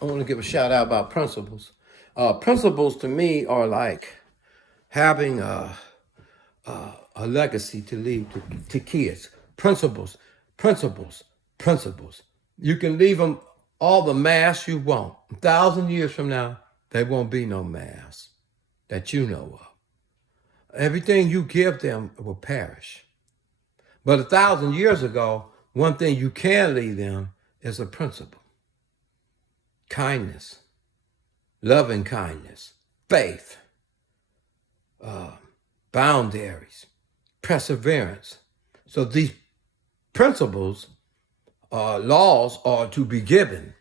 I want to give a shout out about principles. Principles to me are like having a legacy to leave to kids. Principles, principles. You can leave them all the mass you want. 1,000 years from now, there won't be no mass that you know of. Everything you give them will perish. But 1,000 years ago, one thing you can leave them is a principle: kindness, loving kindness, faith, boundaries, perseverance. So these principles, laws are to be given.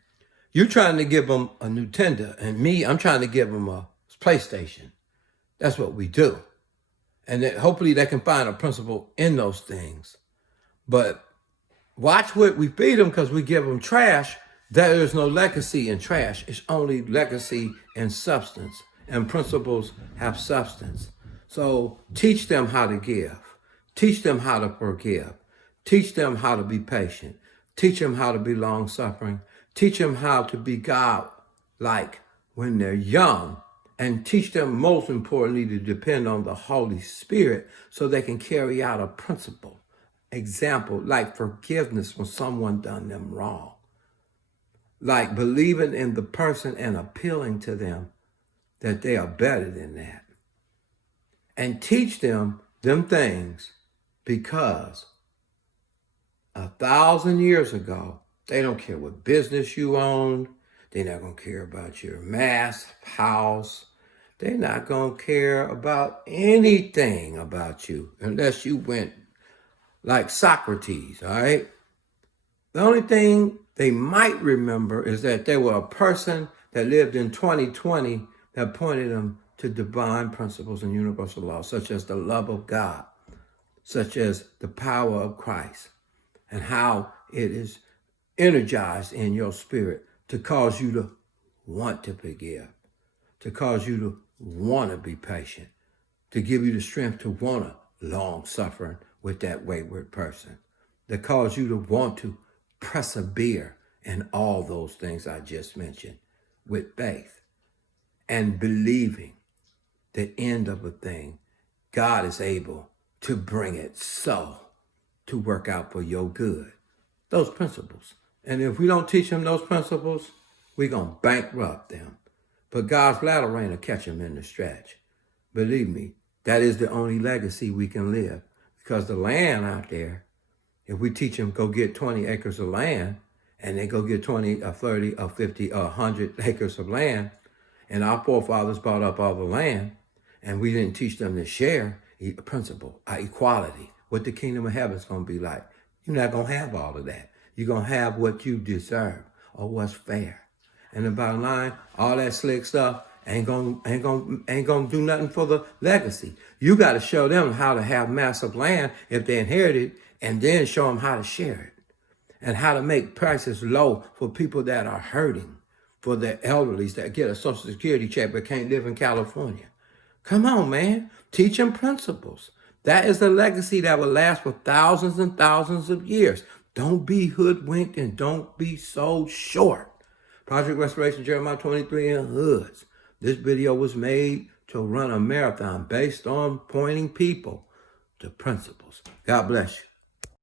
You're trying to give them a Nintendo, and me, I'm trying to give them a PlayStation. That's what we do. And then hopefully they can find a principle in those things. But watch what we feed them, because we give them trash. There is no legacy in trash. It's only legacy in substance. And principles have substance. So teach them how to give. Teach them how to forgive. Teach them how to be patient. Teach them how to be long-suffering. Teach them how to be God-like when they're young. And teach them, most importantly, to depend on the Holy Spirit so they can carry out a principle. Example, like forgiveness when someone done them wrong. Like believing in the person and appealing to them that they are better than that. And teach them things, because 1,000 years ago, they don't care what business you own. They're not going to care about your mass house. They're not going to care about anything about you unless you went like Socrates, all right? The only thing they might remember is that there were a person that lived in 2020 that pointed them to divine principles and universal laws, such as the love of God, such as the power of Christ, and how it is energized in your spirit to cause you to want to forgive, to cause you to want to be patient, to give you the strength to want to long suffering with that wayward person, that cause you to want to persevere in all those things I just mentioned with faith and believing the end of a thing. God is able to bring it so to work out for your good. Those principles. And if we don't teach them those principles, we're going to bankrupt them. But God's latter rain will catch them in the stretch. Believe me, that is the only legacy we can live. Because the land out there, if we teach them go get 20 acres of land, and they go get 20 or 30 or 50 or 100 acres of land, and our forefathers bought up all the land, and we didn't teach them to share a principle, equality, what the kingdom of heaven is going to be like. You're not going to have all of that. You're going to have what you deserve or what's fair. And the bottom line, all that slick stuff ain't gonna do nothing for the legacy. You got to show them how to have massive land if they inherit it, and then show them how to share it and how to make prices low for people that are hurting, for the elderly that get a Social Security check but can't live in California. Come on, man. Teach them principles. That is the legacy that will last for thousands and thousands of years. Don't be hoodwinked and don't be so short. Project Restoration, Jeremiah 23 in Hoods. This video was made to run a marathon based on pointing people to principles. God bless you.